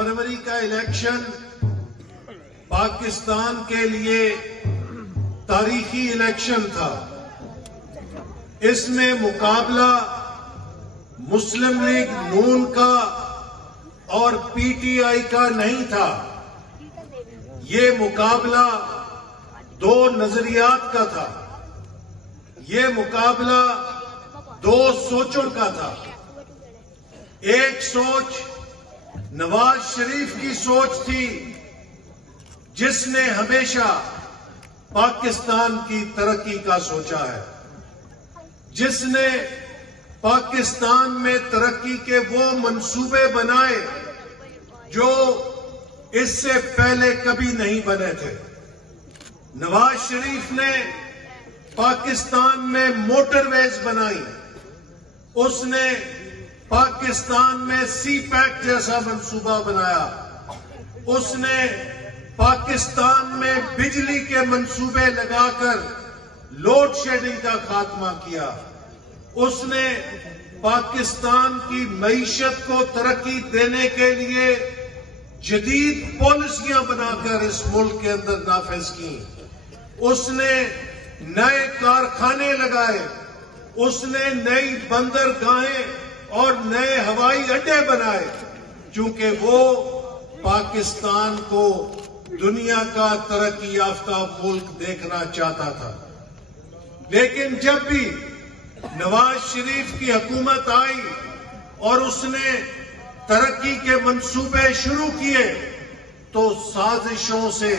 फरवरी का इलेक्शन पाकिस्तान के लिए तारीखी इलेक्शन था। इसमें मुकाबला मुस्लिम लीग नून का और पीटीआई का नहीं था। ये मुकाबला दो नजरियात का था। ये मुकाबला दो सोचों का था। एक सोच नवाज शरीफ की सोच थी, जिसने हमेशा पाकिस्तान की तरक्की का सोचा है, जिसने पाकिस्तान में तरक्की के वो मंसूबे बनाए जो इससे पहले कभी नहीं बने थे। नवाज शरीफ ने पाकिस्तान में मोटरवेज बनाई, उसने पाकिस्तान में सी पैक जैसा मंसूबा बनाया, उसने पाकिस्तान में बिजली के मंसूबे लगाकर लोड शेडिंग का खात्मा किया, उसने पाकिस्तान की मईशत को तरक्की देने के लिए जदीद पॉलिसियां बनाकर इस मुल्क के अंदर नाफिज की, उसने नए कारखाने लगाए, उसने नई बंदरगाहें और नए हवाई अड्डे बनाए, क्योंकि वो पाकिस्तान को दुनिया का तरक्की याफ्ता मुल्क देखना चाहता था। लेकिन जब भी नवाज शरीफ की हुकूमत आई और उसने तरक्की के मंसूबे शुरू किए, तो साजिशों से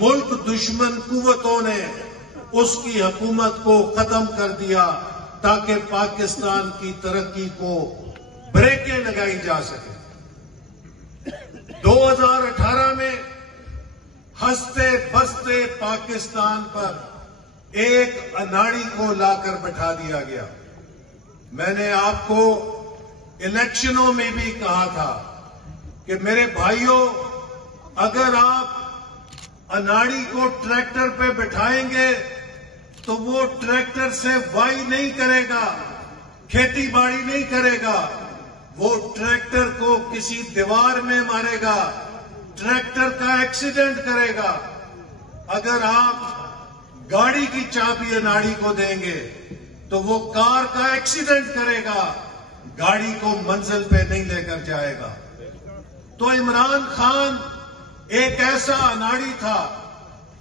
मुल्क दुश्मन कुव्वतों ने उसकी हुकूमत को खत्म कर दिया, ताकि पाकिस्तान की तरक्की को ब्रेकें लगाई जा सके। 2018 में हंसते बसते पाकिस्तान पर एक अनाड़ी को लाकर बैठा दिया गया। मैंने आपको इलेक्शनों में भी कहा था कि मेरे भाइयों, अगर आप अनाड़ी को ट्रैक्टर पे बैठाएंगे तो वो ट्रैक्टर से वाई नहीं करेगा, खेती बाड़ी नहीं करेगा, वो ट्रैक्टर को किसी दीवार में मारेगा, ट्रैक्टर का एक्सीडेंट करेगा। अगर आप गाड़ी की चाबी अनाड़ी को देंगे तो वो कार का एक्सीडेंट करेगा, गाड़ी को मंजिल पे नहीं लेकर जाएगा। तो इमरान खान एक ऐसा अनाड़ी था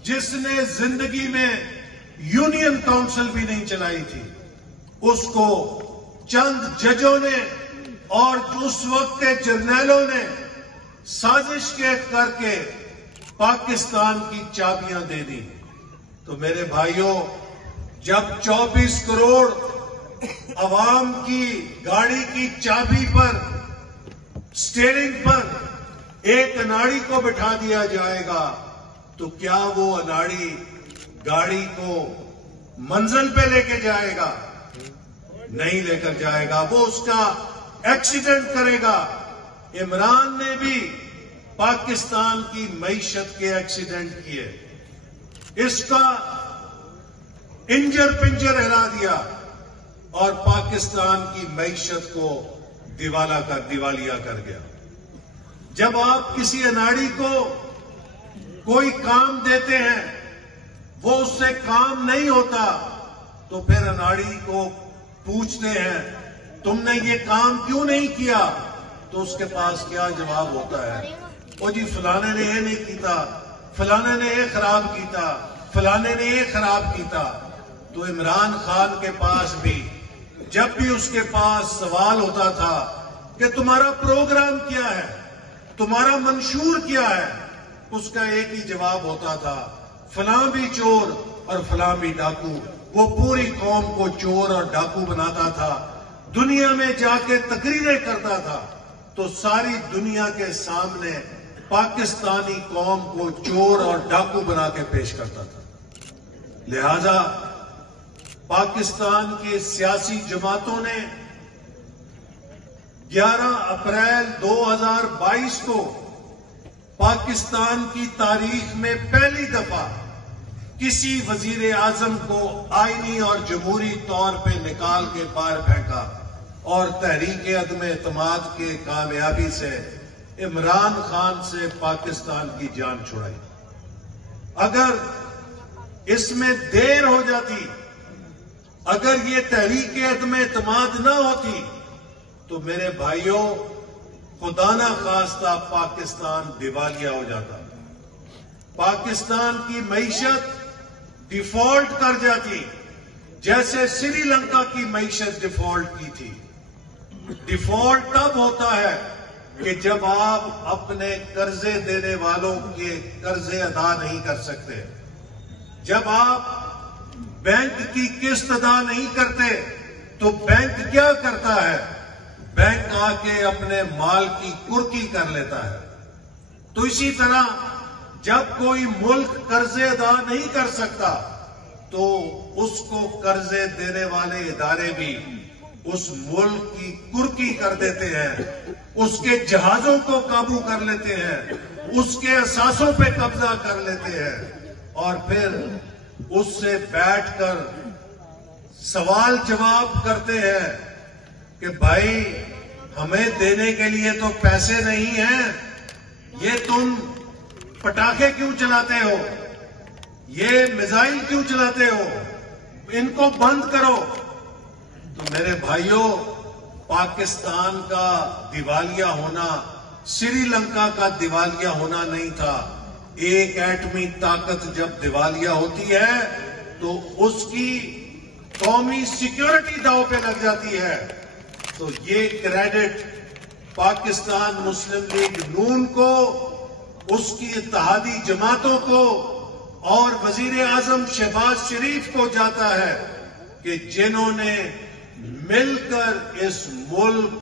जिसने जिंदगी में यूनियन काउंसिल भी नहीं चलाई थी। उसको चंद जजों ने और उस वक्त के जर्नैलों ने साजिश के करके पाकिस्तान की चाबियां दे दी। तो मेरे भाइयों, जब 24 करोड़ अवाम की गाड़ी की चाबी पर, स्टीयरिंग पर एक अनाड़ी को बिठा दिया जाएगा, तो क्या वो अनाड़ी गाड़ी को मंजिल पे लेके जाएगा? नहीं लेकर जाएगा, वो उसका एक्सीडेंट करेगा। इमरान ने भी पाकिस्तान की मईशत के एक्सीडेंट किए, इसका इंजर पिंजर हिला दिया और पाकिस्तान की मईशत को दिवालिया कर गया। जब आप किसी अनाड़ी को कोई काम देते हैं, वो उससे काम नहीं होता, तो फिर अनाड़ी को पूछते हैं, तुमने ये काम क्यों नहीं किया? तो उसके पास क्या जवाब होता है? ओ जी, फलाने ने ये नहीं किया, फलाने ने ये खराब किया, फलाने ने ये खराब किया। तो इमरान खान के पास भी जब भी उसके पास सवाल होता था कि तुम्हारा प्रोग्राम क्या है, तुम्हारा मंशूर क्या है, उसका एक ही जवाब होता था, फलां भी चोर और फलां भी डाकू। वो पूरी कौम को चोर और डाकू बनाता था, दुनिया में जाके तकरीरें करता था, तो सारी दुनिया के सामने पाकिस्तानी कौम को चोर और डाकू बना के पेश करता था। लिहाजा पाकिस्तान की सियासी जमातों ने 11 अप्रैल 2022 को पाकिस्तान की तारीख में पहली दफा किसी वजीर आजम को आईनी और जमहूरी तौर पे निकाल के बाहर फेंका और तहरीक अदम एतमाद के कामयाबी से عمران خان سے پاکستان کی جان چھڑائی. اگر اس میں دیر ہو جاتی، اگر یہ تحریک عدم اعتماد نہ ہوتی تو میرے بھائیوں خدا نہ خواستہ پاکستان دیوالیہ ہو جاتا، پاکستان کی معیشت ڈیفالٹ کر جاتی، جیسے سری لنکا کی معیشت ڈیفالٹ کی تھی. ڈیفالٹ تب ہوتا ہے کہ جب آپ اپنے قرضے دینے والوں کے قرضے ادا نہیں کر سکتے، جب آپ بینک کی قسط ادا نہیں کرتے تو بینک کیا کرتا ہے؟ بینک آ کے اپنے مال کی کرکی کر لیتا ہے. تو اسی طرح جب کوئی ملک قرضے ادا نہیں کر سکتا تو اس کو قرضے دینے والے ادارے بھی اس ملک کی کرکی کر دیتے ہیں، اس کے جہازوں کو قابو کر لیتے ہیں، اس کے اثاثوں پہ قبضہ کر لیتے ہیں، اور پھر اس سے بیٹھ کر سوال جواب کرتے ہیں کہ بھائی ہمیں دینے کے لیے تو پیسے نہیں ہیں، یہ تم پٹاخے کیوں چلاتے ہو، یہ میزائل کیوں چلاتے ہو، ان کو بند کرو. تو میرے بھائیوں، پاکستان کا دیوالیہ ہونا سری لنکا کا دیوالیہ ہونا نہیں تھا. ایک ایٹمی طاقت جب دیوالیہ ہوتی ہے تو اس کی قومی سیکیورٹی داؤ پہ لگ جاتی ہے. تو یہ کریڈٹ پاکستان مسلم لیگ نون کو، اس کی اتحادی جماعتوں کو اور وزیر اعظم شہباز شریف کو جاتا ہے کہ جنہوں نے مل کر اس ملک